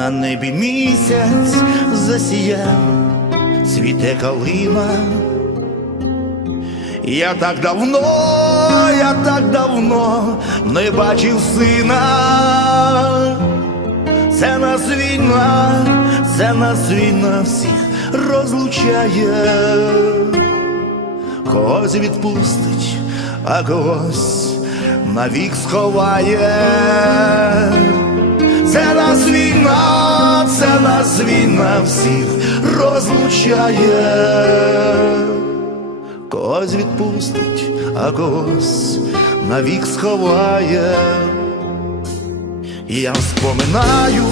На небі місяць засіяв, цвіте калина. Я так давно, я так давно не бачив сина. Це нас війна, це нас війна всіх розлучає, когось відпустить, а когось навік сховає. Це нас війна, всіх розлучає, когось відпустить, а когось навік сховає. Я вспоминаю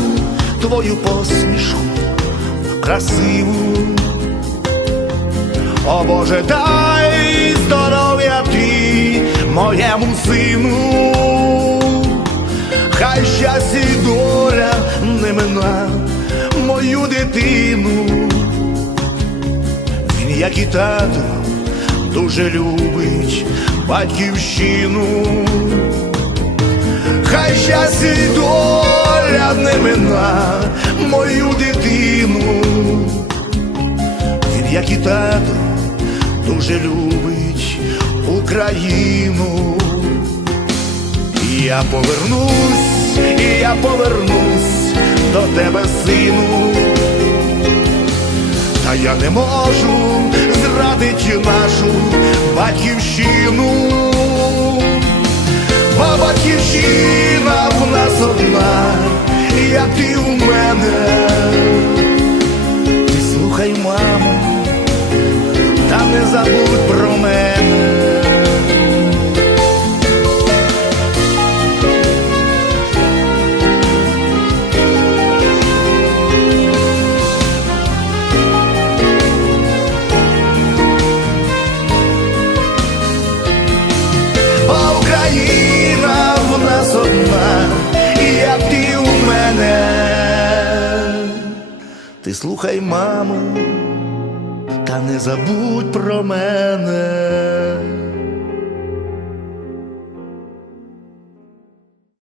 твою посмішку красиву. О Боже, дай здоров'я ти моєму сину, мою дитину. Він, як і тато, дуже любить батьківщину. Хай щастя і доля не мина мою дитину. Він, як і тато, дуже любить Україну. Я повернусь, і я повернусь тебе, сину. Та я не можу зрадити нашу батьківщину. Бо батьківщина в нас одна, як ти у мене. Ти слухай, мамо, та не забудь про мене. Ти слухай, мамо, та не забудь про мене.